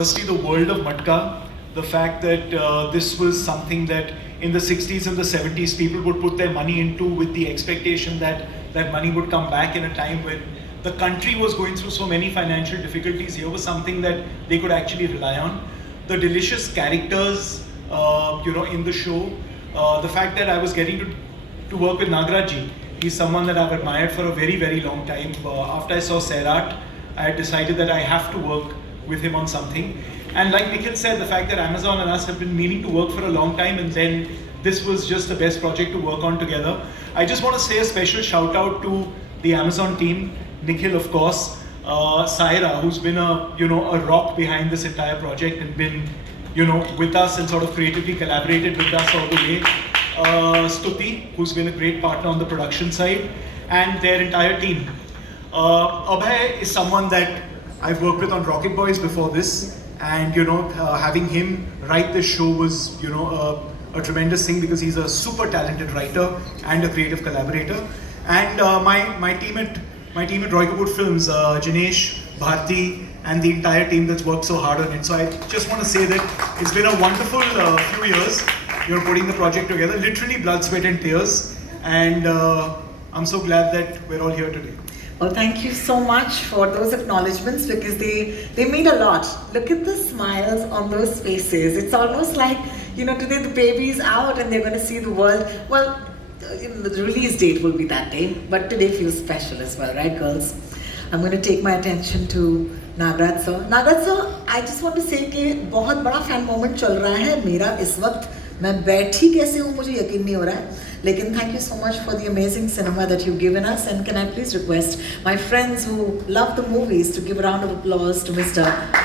Firstly, the world of Matka, the fact that this was something that in the 60s and the 70s people would put their money into with the expectation that that money would come back in a time when the country was going through so many financial difficulties. Here was something that they could actually rely on. The delicious characters, in the show. The fact that I was getting to work with Nagaraj. He's someone that I've admired for a very, very long time. After I saw Sairat, I had decided that I have to work with him on something. And like Nikhil said, the fact that Amazon and us have been meaning to work for a long time, and then this was just the best project to work on together. I just want to say a special shout out to the Amazon team, Nikhil, of course, Saira, who's been a rock behind this entire project and been with us and sort of creatively collaborated with us all the way. Stuti, who's been a great partner on the production side, and their entire team. Abhay is someone that I've worked with on Rocket Boys before this, and having him write this show was a tremendous thing because he's a super talented writer and a creative collaborator. And my team at Roy Kapoor Films, Jinesh, Bharti, and the entire team that's worked so hard on it. So I just want to say that it's been a wonderful few years. You're putting the project together, literally blood, sweat, and tears, and I'm so glad that we're all here today. Well, thank you so much for those acknowledgements because they mean a lot. Look at the smiles on those faces. It's almost like, today the baby's out and they're going to see the world. Well, the release date will be that day, but today feels special as well, right, girls? I'm going to take my attention to Nagraj sir. Nagraj sir, I just want to say कि बहुत बड़ा fan moment चल रहा है मेरा इस वक्त. मैं बैठी कैसे हूँ मुझे यकीन नहीं हो रहा है. लेकिन thank you so much for the amazing cinema that you've given us, and can I please request my friends who love the movies to give a round of applause to Mr.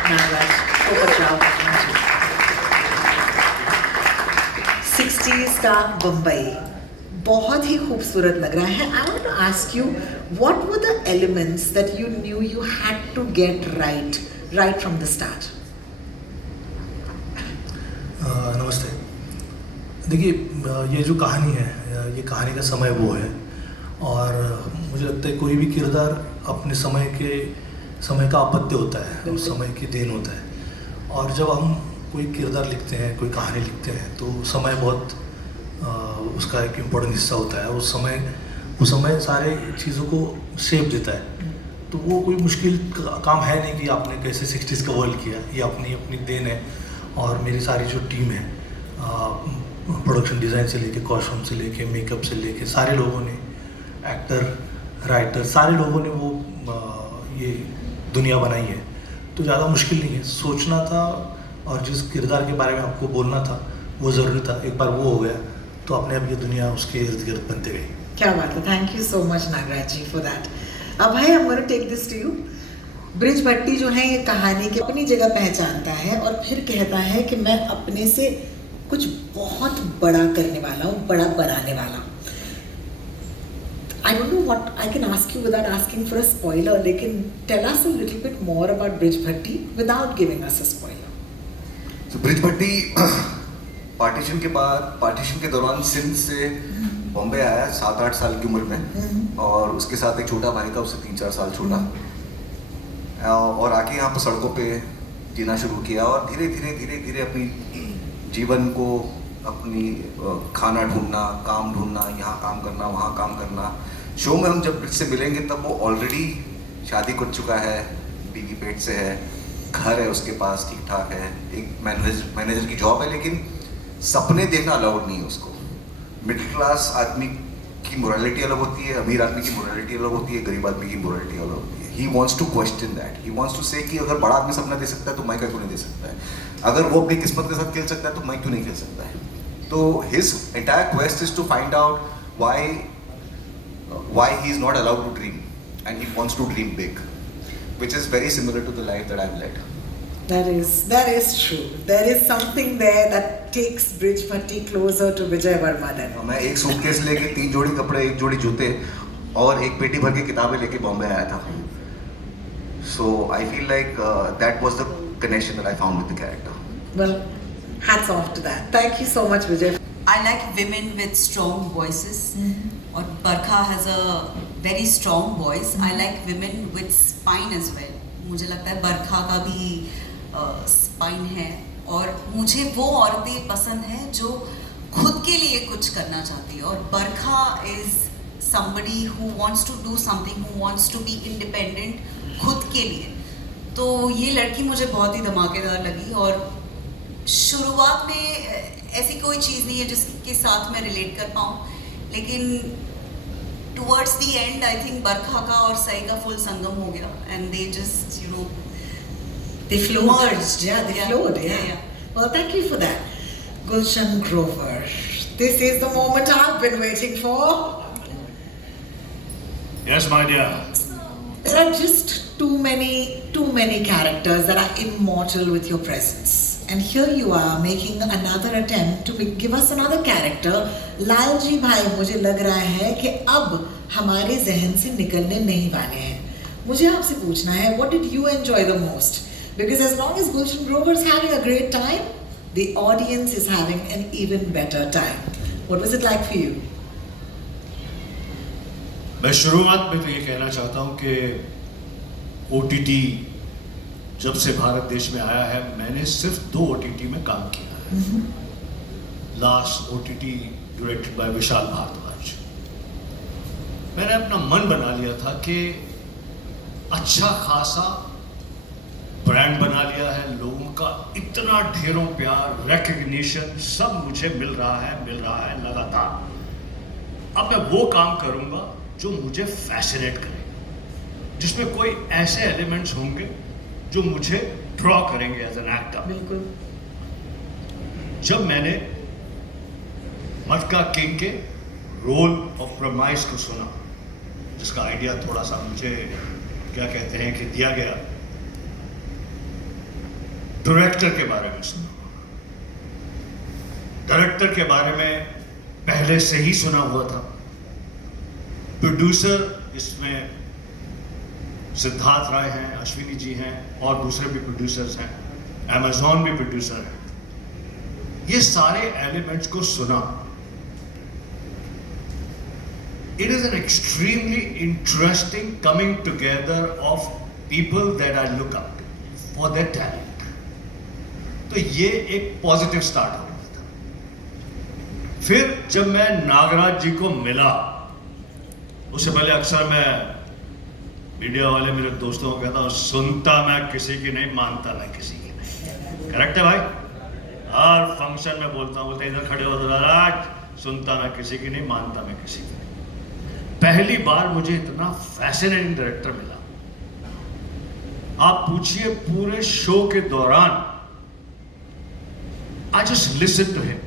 Nagaraj. Popat Rao. 60s का बम्बई बहुत ही खूबसूरत लग रहा है. I want to ask you, what were the elements that you knew you had to get right from the start? नमस्ते. देखिए, ये जो कहानी है, ये कहानी का समय वो है, और मुझे लगता है कोई भी किरदार अपने समय का अपत्य होता है और समय की देन होता है. और जब हम कोई किरदार लिखते हैं, कोई कहानी लिखते हैं, तो समय बहुत उसका एक इम्पोर्टेंट हिस्सा होता है. उस समय सारे चीज़ों को शेप देता है. तो वो कोई मुश्किल काम है नहीं कि आपने कैसे 60s का वर्ल्ड किया. ये अपनी देन है. और मेरी सारी जो टीम है, प्रोडक्शन डिज़ाइन से लेके, कॉस्ट्यूम से लेके, मेकअप से लेके, सारे लोगों ने, एक्टर, राइटर, सारे लोगों ने वो ये दुनिया बनाई है. तो ज़्यादा मुश्किल नहीं है. सोचना था और जिस किरदार के बारे में आपको बोलना था वो ज़रूरी था. एक बार वो हो गया तो अपने आप ये दुनिया उसके इर्द गिर्द बनते गई. क्या बात है. Thank you so much Nagaraj ji for that. अब भाई I'm going to take this to you. Brij Bhatti जो है ये कहानी की अपनी जगह पहचानता है और फिर कहता है कि मैं अपने से कुछ बहुत बड़ा करने वाला हूँ, बड़ा बनाने वाला हूँ. I don't know what I can ask you without asking for a spoiler, लेकिन tell us a little bit more about bridge Bhatti without giving us a spoiler. So bridge Bhatti partition के दौरान सिंध से बॉम्बे आया 7-8 साल की उम्र में, और उसके साथ एक छोटा भाई था, उससे 3-4 साल छोटा, और आके यहाँ पर सड़कों पे जीना शुरू किया. और धीरे धीरे अपनी जीवन को, अपनी खाना ढूंढना, काम ढूंढना, यहाँ काम करना, वहाँ काम करना. शो में हम जब ब्रिज से मिलेंगे तब वो ऑलरेडी शादी कर चुका है, बीवी पेट से है, घर है उसके पास, ठीक ठाक है, एक मैनेजर की जॉब है. लेकिन सपने देखना अलाउड नहीं है उसको. मिडिल क्लास आदमी की मोरालिटी अलग होती है, अमीर आदमी की मोरालिटी अलग होती है, गरीब आदमी की मोरालिटी अलग होती है. He wants to question that. He wants to say कि अगर बड़ा आदमी सपना दे सकता है तो मैं क्यों नहीं दे सकता है. अगर वो अपनी किस्मत के साथ खेल सकता है तो मैं क्यों नहीं खेल सकता है. तो his entire quest is to find out why he is not allowed to dream, and he wants to dream big, which is very similar to the life that I've led. That is true. There is something there that takes Brij Bhatti closer to Vijay Varma then. मैं एक suitcase लेके 3 जोड़ी कपड़े, 1 जोड़ी जूते और एक पेटी भर के किताबें लेके बॉम्बे आया था. So I feel like that was the connection that I found with the character. Well, hats off to that. Thank you so much, Vijay. I like women with strong voices. Or Barkha has a very strong voice. I like women with spine as well. मुझे लगता है बरखा का भी spine है, और मुझे वो औरतें पसंद हैं जो खुद के लिए कुछ करना चाहती है, और बरखा is somebody who wants to do something, who wants to be independent खुद के लिए. तो ये लड़की मुझे बहुत ही धमाकेदार लगी, और शुरुआत में ऐसी कोई चीज़ नहीं है जिसके साथ मैं रिलेट कर पाऊँ, लेकिन towards the end I think बरखा का और सई का फुल संगम हो गया, and they just They flowed. merged. Yeah, they flowed. Yeah. Well, thank you for that. Gulshan Grover. This is the moment I've been waiting for. Yes, my dear. There are just too many characters that are immortal with your presence. And here you are making another attempt to give us another character. Lalji भाई, मुझे लग रहा है कि अब हमारे जहन से निकलने नहीं वाले हैं. मुझे आपसे पूछना है, what did you enjoy the most? Because as long as Gulshan Grover is having a great time, the audience is having an even better time. What was it like for you? मैं शुरुआत में तो ये कहना चाहता हूँ कि OTT जब से भारत देश में आया है, मैंने सिर्फ 2 OTT में काम किया है. Last OTT directed by Vishal Bhardwaj. मैंने अपना मन बना लिया था कि अच्छा खासा ब्रांड बना लिया है, लोगों का इतना ढेरों प्यार, रिकग्निशन सब मुझे मिल रहा है लगातार. अब मैं वो काम करूंगा जो मुझे फैसिनेट करेगा, जिसमें कोई ऐसे एलिमेंट्स होंगे जो मुझे ड्रॉ करेंगे एज एन एक्टर. बिल्कुल. जब मैंने मटका किंग के रोल ऑफ प्रमाइस को सुना, जिसका आइडिया थोड़ा सा मुझे क्या कहते हैं कि दिया गया, डायरेक्टर के बारे में सुना. डायरेक्टर के बारे में पहले से ही सुना हुआ था. प्रोड्यूसर इसमें सिद्धार्थ राय हैं, अश्विनी जी हैं, और दूसरे भी प्रोड्यूसर्स हैं, अमेज़ॉन भी प्रोड्यूसर है. ये सारे एलिमेंट्स को सुना. It is an extremely interesting coming together of people that I look up to for their talent. तो ये एक पॉजिटिव स्टार्ट हो गया था. फिर जब मैं नागराज जी को मिला, उससे पहले अक्सर मैं मीडिया वाले मेरे दोस्तों को कहता हूँ, सुनता मैं किसी की नहीं, मानता मैं किसी की नहीं. करेक्ट है भाई? हर फंक्शन में बोलता हूँ, बोलते इधर खड़े हो तो राज, सुनता मैं किसी की नहीं, मानता मैं किसी की नहीं. पहली बार मुझे इतना फैसिनेटिंग डायरेक्टर मिला. आप पूछिए पूरे शो के दौरान I just listen to him.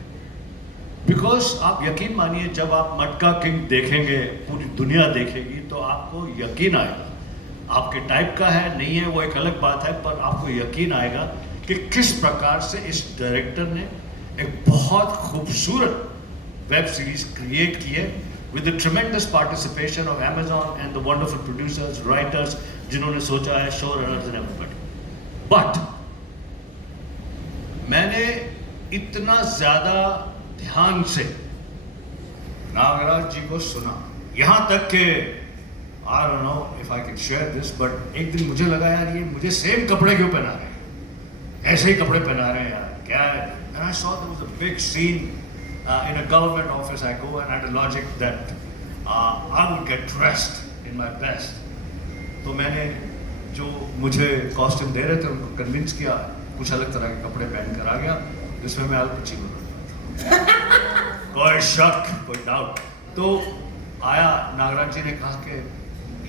Because आप यकीन मानिए, जब आप मटका किंग देखेंगे, पूरी दुनिया देखेगी, तो आपको यकीन आएगा. आपके टाइप का है नहीं है वो एक अलग बात है, पर आपको यकीन आएगा कि किस प्रकार से इस डायरेक्टर ने एक बहुत खूबसूरत वेब सीरीज क्रिएट की है with the ट्रेमेंडस participation of Amazon and the wonderful producers, writers, जिन्होंने सोचा है, show runners and everybody. But मैंने इतना ज्यादा ध्यान से नागराज जी को सुना, यहाँ तक कि I don't know if I can share this, but एक दिन मुझे लगा यार ये मुझे सेम कपड़े क्यों पहना रहे हैं, ऐसे ही कपड़े पहना रहे हैं यार, क्या है? And I saw there was a big scene in a government office. I go and had a logic that I would get dressed in my best. तो मैंने जो मुझे कॉस्ट्यूम दे रहे थे उनको कन्विंस किया, कुछ अलग तरह के कपड़े पहन कर आ गया, जिसमें मैं अल पचिनो कोई शक, कोई डाउट. तो आया, नागराज जी ने कहा कि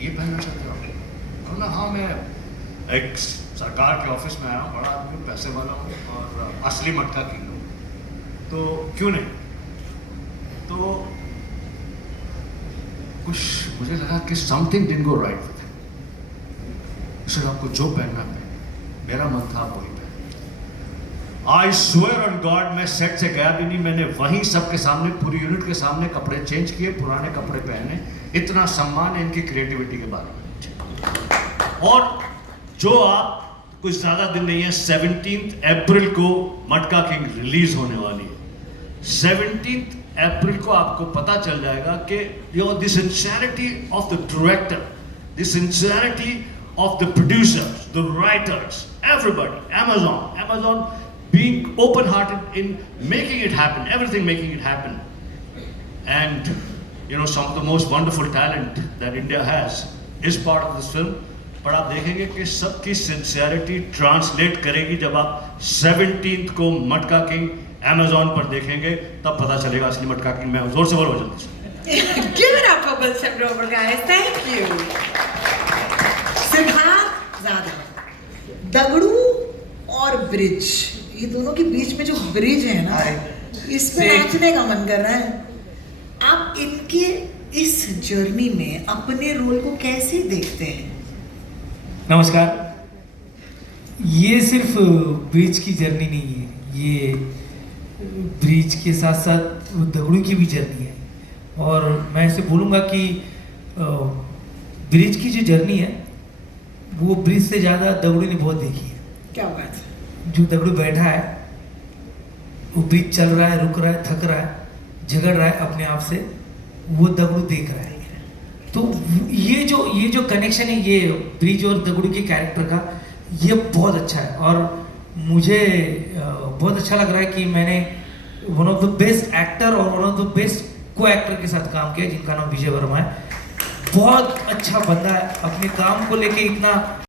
ये पहनना चाहते हो? ना हाँ, मैं एक सरकार के ऑफिस में आया हूँ, बड़ा आदमी, पैसे वाला हूँ और असली मटका किंग हूँ, तो क्यों नहीं? तो कुछ मुझे लगा कि something didn't go right with him. Sir आपको जो पहनना है, मेरा मन था वही. आई स्वेयर ऑन गॉड, मैं सेट से गया भी नहीं, मैंने वहीं सबके सामने, पूरी यूनिट के सामने कपड़े चेंज किए, पुराने कपड़े पहने. इतना सम्मान है इनकी क्रिएटिविटी के बारे में. और जो आप कुछ ज़्यादा दिन नहीं है, 17 अप्रैल को मटका किंग रिलीज होने वाली है. 17 अप्रैल को आपको पता चल जाएगा कि the sincerity of the director, the sincerity of the producers, the writers, everybody, Amazon being open-hearted in making it happen, everything making it happen. And some of the most wonderful talent that India has is part of this film. पर आप देखेंगे कि सबकी sincerity translate करेगी जब आप 17th को मटका किंग Amazon पर देखेंगे, तब पता चलेगा असली मटका किंग। मैं जोर से बोलो जल्दी से। Give it up for Gulshan Grover, guys. Thank you. Siddharth Jadhav, Dagdu और ब्रिज, ये दोनों के बीच में जो ब्रिज है ना, इस पे नाचने का मन कर रहा है। आप इनके इस जर्नी में अपने रोल को कैसे देखते हैं? नमस्कार। ये सिर्फ ब्रिज की जर्नी नहीं है, ये ब्रिज के साथ साथ दगड़ू की भी जर्नी है। और मैं ऐसे बोलूँगा कि ब्रिज की जो जर्नी है वो ब्रिज से ज़्यादा दगड़ू ने बहुत देखी है। क्या बात है? जो दगड़ू बैठा है, वो ब्रिज चल रहा है, रुक रहा है, थक रहा है, झगड़ रहा है अपने आप से, वो दगड़ू देख रहा है। तो ये जो कनेक्शन है ये ब्रिज और दगड़ू के कैरेक्टर का, ये बहुत अच्छा है। और मुझे बहुत अच्छा लग रहा है कि मैंने one of the best actor और वन ऑफ द बेस्ट को एक्टर के साथ काम किया, जिनका नाम विजय वर्मा है। बहुत अच्छा बंदा है, अपने काम को लेके इतना